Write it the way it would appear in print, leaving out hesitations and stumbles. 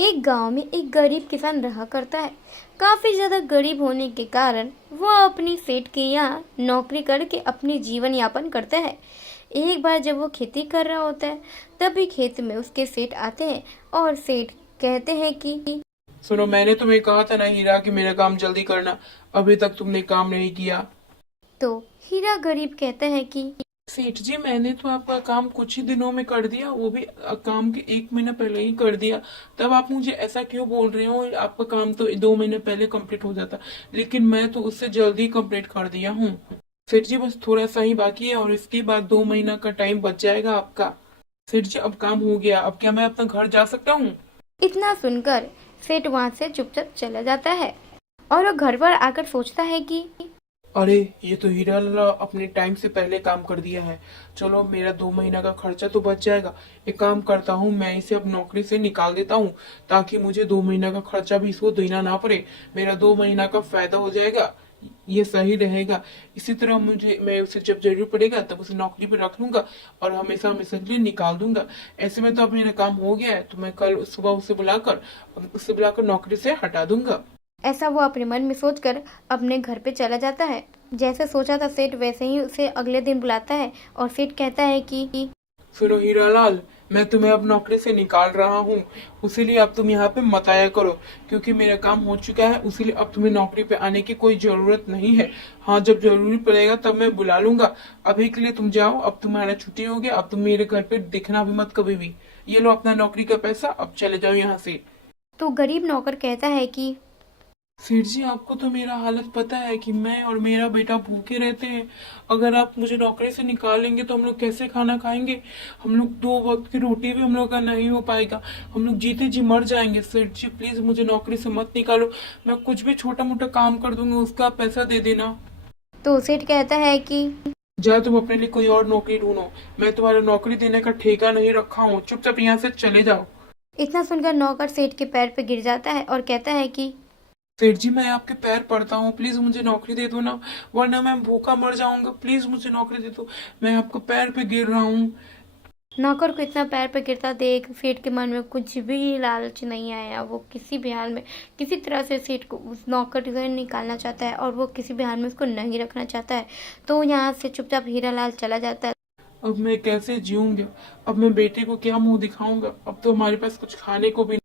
एक गांव में एक गरीब किसान रहा करता है। काफी ज्यादा गरीब होने के कारण वह अपनी सेठ के यहाँ नौकरी करके अपनी जीवन यापन करता है। एक बार जब वो खेती कर रहा होता है, तभी खेत में उसके सेठ आते हैं और सेठ कहते हैं कि सुनो, मैंने तुम्हें कहा था ना हीरा कि मेरा काम जल्दी करना। अभी तक तुमने काम नहीं किया। तो हीरा गरीब कहता है कि सेठ जी, मैंने तो आपका काम कुछ ही दिनों में कर दिया, वो भी काम के 1 महीना पहले ही कर दिया। तब आप मुझे ऐसा क्यों बोल रहे हो? आपका काम तो 2 महीने पहले कंप्लीट हो जाता, लेकिन मैं तो उससे जल्दी कंप्लीट कर दिया हूँ। सेठ जी, बस थोड़ा सा ही बाकी है और इसके बाद 2 महीना का टाइम बच जाएगा आपका। सेठ जी, अब काम हो गया, अब क्या मैं अपना घर जा सकता हूँ? इतना सुनकर सेठ वहां से चुपचाप चला जाता है और वो घर पर आकर सोचता है कि अरे, ये तो हीरा लाला अपने टाइम से पहले काम कर दिया है। चलो, मेरा 2 महीना का खर्चा तो बच जाएगा। एक काम करता हूँ, मैं इसे अब नौकरी से निकाल देता हूँ, ताकि मुझे 2 महीना का खर्चा भी इसको देना ना पड़े। मेरा 2 महीना का फायदा हो जाएगा। ये सही रहेगा। इसी तरह मैं उसे जब जरूर पड़ेगा तब उसे नौकरी पे रख लूंगा और हमेशा हमेशा के लिए निकाल दूंगा। ऐसे में तो अब मेरा काम हो गया है, तो मैं कल सुबह उसे बुलाकर नौकरी से हटा दूंगा। ऐसा वो अपने मन में सोचकर अपने घर पे चला जाता है। जैसे सोचा था सेठ वैसे ही उसे अगले दिन बुलाता है और सेठ कहता है कि सुनो हीरालाल, मैं तुम्हें अब नौकरी से निकाल रहा हूँ। उसीलिए अब तुम यहाँ पे मत आया करो, क्योंकि मेरा काम हो चुका है। उसीलिए अब तुम्हें नौकरी पे आने की कोई जरूरत नहीं है। हाँ, जब जरूरी पड़ेगा तब मैं बुला लूंगा। अभी के लिए तुम जाओ, अब तुम्हारा छुट्टी हो गया। अब तुम मेरे घर पे दिखना भी मत कभी भी। ये लो अपना नौकरी का पैसा, अब चले जाओ यहाँ से। तो गरीब नौकर कहता है कि सेठ जी, आपको तो मेरा हालत पता है कि मैं और मेरा बेटा भूखे रहते हैं। अगर आप मुझे नौकरी से निकालेंगे तो हम लोग कैसे खाना खाएंगे? हम लोग 2 वक्त की रोटी भी हम लोग का नहीं हो पाएगा। हम लोग जीते जी मर जाएंगे। सेठ जी, प्लीज मुझे नौकरी से मत निकालो। मैं कुछ भी छोटा मोटा काम कर दूंगा, उसका आप पैसा दे देना। तो सेठ कहता है कि जाओ, तुम अपने लिए कोई और नौकरी ढूंढो। मैं तुम्हारा नौकरी देने का ठेका नहीं रखा हूँ। चुपचाप यहाँ से चले जाओ। इतना सुनकर नौकर सेठ के पैर पे गिर जाता है और कहता है कि सेठ जी, मैं आपके पैर पड़ता हूँ, प्लीज मुझे नौकरी दे दो ना, वरना मैं भूखा मर जाऊंगा। प्लीज मुझे नौकरी दे दो, मैं आपको पैर पे गिर रहा हूँ। नौकर को इतना पैर पे गिरता देख सेठ के मन में कुछ भी लालच नहीं आया। वो किसी भी हाल में किसी तरह से सेठ को उस नौकर से निकालना चाहता है और वो किसी भी हाल में उसको नहीं रखना चाहता है। तो यहाँ से चुपचाप हीरालाल चला जाता है। अब मैं कैसे जीऊंगा? अब मैं बेटे को क्या मुंह दिखाऊंगा? अब तो हमारे पास कुछ खाने को भी